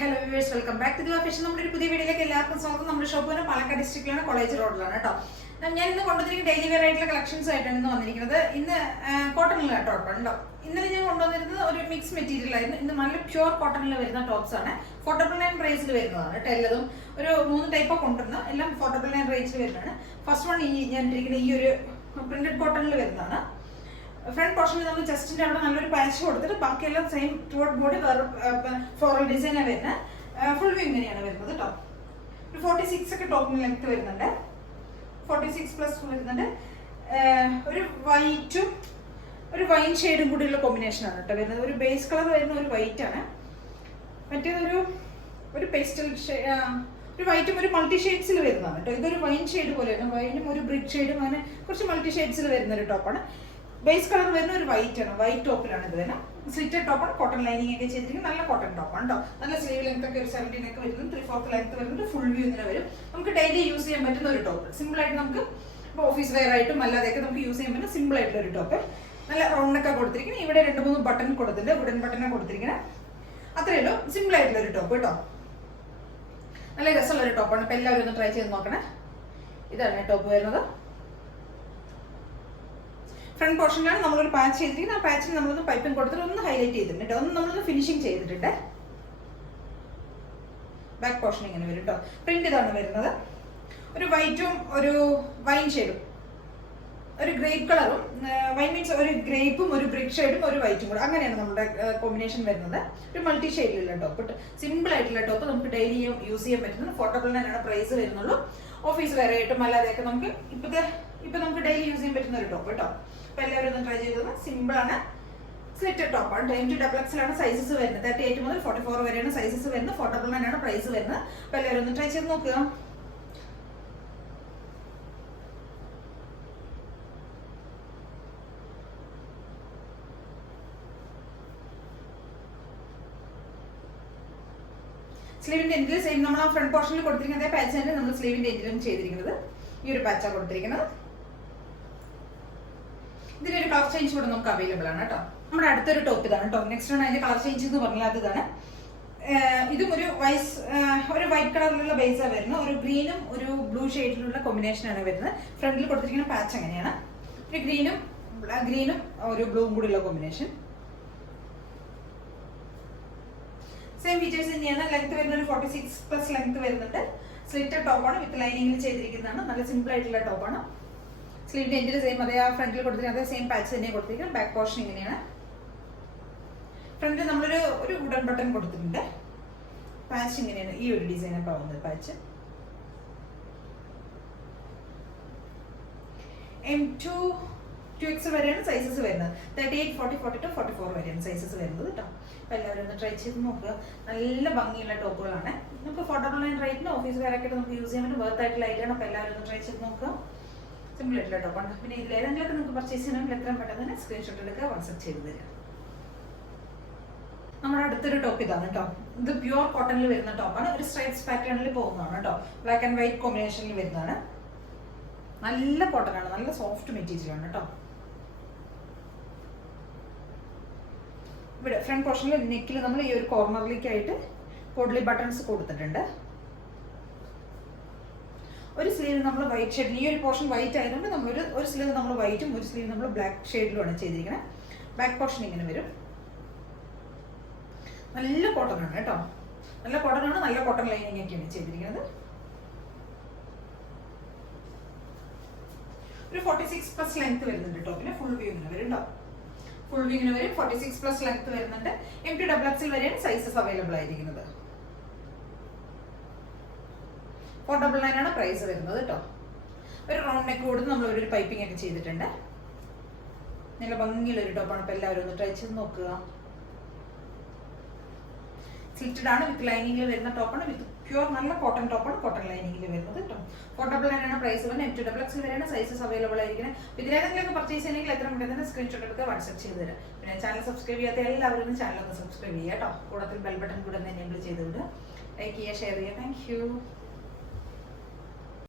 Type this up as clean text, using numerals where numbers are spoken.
Hello viewers, welcome back to the fashion. നമ്മുടെ ഒരു പുതിയ വീഡിയോയിലേക്ക് എല്ലാവർക്കും സ്വാഗതം. നമ്മുടെ ഷോപ്പ് തന്നെ പാലക്കാട് ഡിസ്ട്രിക്റ്റിലാണ്, കോളേജ് റോഡിലാണ് കേട്ടോ. ഞാൻ ഇന്ന് കൊണ്ടുവന്നിരിക്കുന്ന ഡെയിലി വെയർ ആയിട്ടുള്ള കളക്ഷൻസ് ആയിട്ടാണ് ഇന്ന് വന്നിരിക്കുന്നത്. ഇന്ന് കോട്ടണിൽ ടോപ്പ് ഉണ്ടോ. ഇന്നലെ ഞാൻ കൊണ്ടുവന്നിരുന്നത് ഒരു മിക്സ് മെറ്റീരിയൽ ആയിരുന്നു. ഇന്ന് നല്ല പ്യൂർ കോട്ടണിൽ വരുന്ന ടോപ്സ് ആണ്. 49 പ്രൈസിൽ വരുന്നതാണ് കേട്ടോ. എല്ലതും ഒരു 3 ടൈപ്പ് കൊണ്ടുവരുന്ന എല്ലാം 49 റേഞ്ചിൽ വരുന്നതാണ്. ഫസ്റ്റ് വൺ ഞാൻ ഇട്ടിരിക്കുന്ന ഈ ഒരു പ്രിന്റഡ് കോട്ടണിൽ വരുന്നതാണ്. ഫ്രണ്ട് പോർഷനിൽ നമ്മൾ ചെസ്റ്റിന്റെ അവിടെ നല്ലൊരു പാച്ച് കൊടുത്തിട്ട് ബാക്കിയെല്ലാം സെയിം ത്രൂഔട്ട് ബോഡി ഫ്ലോറൽ ഡിസൈനാണ് വരുന്നത്. ഫുൾ വ്യൂ ഇങ്ങനെയാണ് വരുന്നത് കേട്ടോ. ഒരു 46 ഒക്കെ ടോപ്പിന് ലെങ്ത് വരുന്നുണ്ട്. 46+ വരുന്നുണ്ട്. ഒരു വൈറ്റും ഒരു വൈൻ ഷെയ്ഡും കൂടിയുള്ള കോമ്പിനേഷനാണ് കേട്ടോ വരുന്നത്. ഒരു ബേസ് കളർ വരുന്ന ഒരു വൈറ്റ് ആണ്. മറ്റേതൊരു ഒരു പേസ്റ്റൽ ഒരു വൈറ്റും ഒരു മൾട്ടി ഷെയ്ഡ്സിൽ വരുന്നതാണ് കേട്ടോ. ഇതൊരു വൈൻ ഷെയ്ഡ് പോലെയാണ്. വൈനും ഒരു ബ്രിക്ക് ഷെയ്ഡും അങ്ങനെ കുറച്ച് മൾട്ടി ഷെയ്ഡ്സിൽ വരുന്ന ഒരു ടോപ്പാണ്. ബേസ് കളർ വരുന്ന ഒരു വൈറ്റ് ആണ്. വൈറ്റ് ടോപ്പിലാണ് ഇത് വരുന്നത്. സ്ലിറ്റഡ് ടോപ്പാണ്. കോട്ടൺ ലൈനിങ് ഒക്കെ ചെയ്തിരിക്കുന്നത്. നല്ല കോട്ടൺ ടോപ്പാണ് കേട്ടോ. നല്ല സ്ലീവ് ലെങ്ത് ഒക്കെ ഒരു 17 ഒക്കെ വരുന്നത്. 3/4 ലെങ്ത് വരുന്നത്. ഫുൾ വ്യൂ ഇങ്ങനെ വരും. നമുക്ക് ഡെയിലി യൂസ് ചെയ്യാൻ പറ്റുന്ന ഒരു ടോപ്പ്. സിമ്പിൾ ആയിട്ട് നമുക്ക് ഓഫീസ് വെയർ ആയിട്ടും അല്ലാതെയൊക്കെ നമുക്ക് യൂസ് ചെയ്യാൻ പറ്റുന്ന സിമ്പിൾ ആയിട്ടുള്ള ഒരു ടോപ്പ്. നല്ല റൗണ്ടൊക്കെ കൊടുത്തിരിക്കുന്നത്. ഇവിടെ 2-3 ബട്ടൺ കൊടുത്തിട്ടുണ്ട്. വുഡൻ ബട്ടനെ കൊടുത്തിരിക്കുന്നത്. അത്രയേ ഉള്ളൂ. സിമ്പിൾ ആയിട്ടുള്ള ഒരു ടോപ്പ് കേട്ടോ. നല്ല രസമുള്ള ഒരു ടോപ്പാണ്. അപ്പൊ എല്ലാവരും ഒന്ന് ട്രൈ ചെയ്ത് നോക്കണേ. ഇതാണ് ടോപ്പ് വരുന്നത്. ഫ്രണ്ട് പോർഷനിലാണ് നമ്മളൊരു പാച്ച് ചെയ്തിരിക്കുന്നത്. ആ പാച്ചിൽ നമ്മളൊന്ന് പൈപ്പിംഗ് കൊടുത്തിട്ട് ഒന്ന് ഹൈലൈറ്റ് ചെയ്തിട്ടുണ്ട്. ഒന്ന് നമ്മളൊന്ന് ഫിനിഷിങ് ചെയ്തിട്ടുണ്ട്. ബാക്ക് പോർഷൻ ഇങ്ങനെ വരും കേട്ടോ. പ്രിന്റ് ഇതാണ് വരുന്നത്. ഒരു വൈറ്റും ഒരു വൈൻ ഷെയ്ഡും ഒരു ഗ്രേപ്പ് കളറും, വൈൻ മീൻസ് ഒരു ഗ്രേപ്പും ഒരു ബ്രിക്ക് ഷെയ്ഡും ഒരു വൈറ്റും കൂടെ, അങ്ങനെയാണ് നമ്മുടെ കോമ്പിനേഷൻ വരുന്നത്. ഒരു മൾട്ടി ഷെയ്ഡിലുള്ള ടോപ്പ്. സിമ്പിൾ ആയിട്ടുള്ള ടോപ്പ്. നമുക്ക് ഡെയിലി യൂസ് ചെയ്യാൻ പറ്റുന്നത്. 49 പ്രൈസ് വരുന്നുള്ളൂ. ഓഫീസ് വെയർ ആയിട്ടും അല്ലാതെയൊക്കെ നമുക്ക് ഇപ്പൊ നമുക്ക് ഡെയിലി യൂസ് ചെയ്യാൻ പറ്റുന്ന ഒരു ടോപ്പ് കേട്ടോ. അപ്പൊ എല്ലാവരും ഒന്ന് ട്രൈ ചെയ്തത്. സിമ്പിൾ ആണ്. സ്ലിറ്റഡ് ടോപ്പാണ്. 10-XXL സൈസസ് വരുന്നത്. 38 മുതൽ 44 വരെയാണ് സൈസസ് വരുന്നത്. 49 പ്രൈസ് വരുന്നത്. അപ്പൊ എല്ലാവരും ഒന്ന് ട്രൈ ചെയ്ത് നോക്കുക. സ്ലീവിന്റെ എൻഡിൽ സെയിം നമ്മൾ ആ ഫ്രണ്ട് പോർഷനിൽ കൊടുത്തിരിക്കുന്ന അതേ പാച്ച് തന്നെ നമ്മൾ സ്ലീവിന്റെ എൻഡിലും ചെയ്തിരിക്കുന്നത്. ഈ ഒരു പാച്ചാണ് കൊടുത്തിരിക്കുന്നത്. ഇതിലൊരു കളർ ചേഞ്ച് കൂടെ നമുക്ക് അവൈലബിൾ ആണ് കേട്ടോ. നമ്മുടെ അടുത്തൊരു ടോപ്പ് ഇതാണ് കേട്ടോ. നെക്സ്റ്റ് ആണ് അതിന്റെ കളർ ചേഞ്ച് എന്ന് പറഞ്ഞാൽ അതാണ്. ഇതും ഒരു വൈറ്റ് കളറിലുള്ള ബേസാണ് വരുന്നത്. ഒരു ഗ്രീനും ഒരു ബ്ലൂ ഷെയ്ഡിലുള്ള കോമ്പിനേഷനാണ് വരുന്നത്. ഫ്രണ്ടിൽ കൊടുത്തിരിക്കുന്ന പാച്ച് അങ്ങനെയാണ്. ഒരു ഗ്രീനും ഒരു ബ്ലൂവും കൂടിയുള്ള കോമ്പിനേഷൻ. സെയിം ഫീച്ചേഴ്സ് തന്നെയാണ്. ലെങ്ത് വരുന്ന ഒരു 46+ ലെങ്ത് വരുന്നുണ്ട്. സ്ലിറ്റഡ് ടോപ്പാണ്. വിത്ത് ലൈനിങ്ങിൽ ചെയ്തിരിക്കുന്നതാണ്. നല്ല സിമ്പിൾ ആയിട്ടുള്ള ടോപ്പാണ്. സ്ലീവിന്റെ എൻഡിൽ സെയിം അതേ ആ ഫ്രണ്ടിൽ കൊടുത്തിരിക്കുന്നത് അതേ സെയിം പാച്ച് തന്നെ കൊടുത്തിരിക്കുന്നത്. ബാക്ക് പോർഷൻ ഇങ്ങനെയാണ്. ഫ്രണ്ടിൽ നമ്മളൊരു വുഡൻ ബട്ടൺ കൊടുത്തിട്ടുണ്ട്. പാച്ച് ഇങ്ങനെയാണ്. ഈ ഒരു ഡിസൈനൊക്കെ ആവുന്നത് പാച്ച്. M2-2XL വരെയാണ് സൈസസ് വരുന്നത്. 38, 40, 42, 44 വരെയാണ് സൈസസ് വരുന്നത് കേട്ടോ. അപ്പൊ എല്ലാവരും ഒന്ന് ട്രൈ ചെയ്ത് നോക്കുക. നല്ല ഭംഗിയുള്ള ടോപ്പുകളാണ്. നമുക്ക് 49 റേറ്റിന് ഓഫീസ് വെയർ ഒക്കെ നമുക്ക് യൂസ് ചെയ്യാൻ വേണ്ടി വർത്ത് ആയിട്ടുള്ള ഐറ്റാണ്. അപ്പൊ എല്ലാവരും ഒന്ന് ട്രൈ ചെയ്ത് നോക്കുക. സിമ്പിൾ ആയിട്ടുള്ള ടോപ്പാണ്. പിന്നെ ഇതിൽ ഏതെങ്കിലുമൊക്കെ നിങ്ങൾക്ക് പർച്ചേസ് ചെയ്യണമെങ്കിൽ എത്രയും പെട്ടെന്ന് തന്നെ സ്ക്രീൻഷോട്ട് എടുക്കുക, വാട്സ്ആപ്പ് ചെയ്ത് തരിക. നമ്മുടെ അടുത്തൊരു ടോപ്പ് ഇതാണ് കേട്ടോ. ഇത് പ്യൂർ കോട്ടണിൽ വരുന്ന ടോപ്പാണ്. ഒരു സ്ട്രൈപ്സ് പാറ്റേണിൽ പോകുന്നതാണ് കേട്ടോ. ബ്ലാക്ക് ആൻഡ് വൈറ്റ് കോമ്പിനേഷനിൽ വരുന്നതാണ്. നല്ല കോട്ടനാണ്. നല്ല സോഫ്റ്റ് മെറ്റീരിയൽ ആണ് കേട്ടോ. ഇവിടെ ഫ്രണ്ട് പോർഷനിൽ നെക്കിൽ നമ്മൾ ഈ ഒരു കോർണറിലേക്കായിട്ട് കോഡ്ലി ബട്ടൺസ് കൊടുത്തിട്ടുണ്ട്. ഒരു സ്ലീവ് നമ്മൾ വൈറ്റ് ഷെയ്ഡിൽ, ഈ ഒരു പോർഷൻ വൈറ്റ് ആയതുകൊണ്ട് നമ്മൾ ഒരു സ്ലീവ് നമ്മൾ വൈറ്റും ഒരു സ്ലീവ് നമ്മൾ ബ്ലാക്ക് ഷെയ്ഡിലുമാണ് ചെയ്തിരിക്കുന്നത്. ബാക്ക് പോർഷൻ ഇങ്ങനെ വരും. നല്ല കോട്ടൺ ആണ് കേട്ടോ. നല്ല കോട്ടൺ ആണ്. നല്ല കോട്ടൺ ലൈനിങ് ഒക്കെയാണ് ചെയ്തിരിക്കുന്നത്. ഒരു 46+ ലെങ്ത് വരുന്നുണ്ട് ടോപ്പിന്. ഫുൾ വ്യൂ ഇങ്ങനെ വരും കേട്ടോ. ഫുൾ വ്യൂ ഇങ്ങനെ വരും. 46+ ലെങ്ത് വരുന്നുണ്ട്. M2-XXL വരെയാണ് സൈസസ് അവൈലബിൾ ആയിരിക്കുന്നത്. 499 പ്രൈസ് വരുന്നത് കേട്ടോ. ഒരു റൗണ്ട് നെക്ക് കൊടുത്ത് നമ്മൾ ഒരു പൈപ്പിംഗ് ഒക്കെ ചെയ്തിട്ടുണ്ട്. നല്ല ഭംഗിയുള്ള ഒരു ടോപ്പാണ്. അപ്പൊ എല്ലാവരും ഒന്ന് ട്രൈ ചെയ്ത് നോക്കുക. സ്ലിറ്റഡ് ആണ്. വിത്ത് ലൈനിങ്ങിൽ വരുന്ന ടോപ്പാണ്. വിത്ത് പ്യൂർ നല്ല കോട്ടൺ ടോപ്പാണ്. കോട്ടൺ ലൈനിങ്ങിൽ വരുന്നത് കേട്ടോ. 499 പ്രൈസ് വരുന്നത്. M2-XXL വരെയാണ് സൈസസ് അവൈലബിൾ ആയിരിക്കുന്നത്. ഇതിലേതെങ്കിലും പർച്ചേസ് ചെയ്യണമെങ്കിൽ എത്ര പെട്ടെന്ന് തന്നെ സ്ക്രീൻഷോട്ട് എടുക്കുക, വാട്സ്ആപ്പ് ചെയ്ത് തരാം. പിന്നെ ചാനൽ സബ്സ്ക്രൈബ് ചെയ്യാത്ത എല്ലാവരും ചാനൽ ഒന്ന് സബ്സ്ക്രൈബ് ചെയ്യുക കേട്ടോ. കൂടത്തിൽ ബെൽ ബട്ടൺ കൂടെ എനേബിൾ ചെയ്ത് വിടുക. ലൈക്ക് ചെയ്യുക, ഷെയർ ചെയ്യുക. Thank you.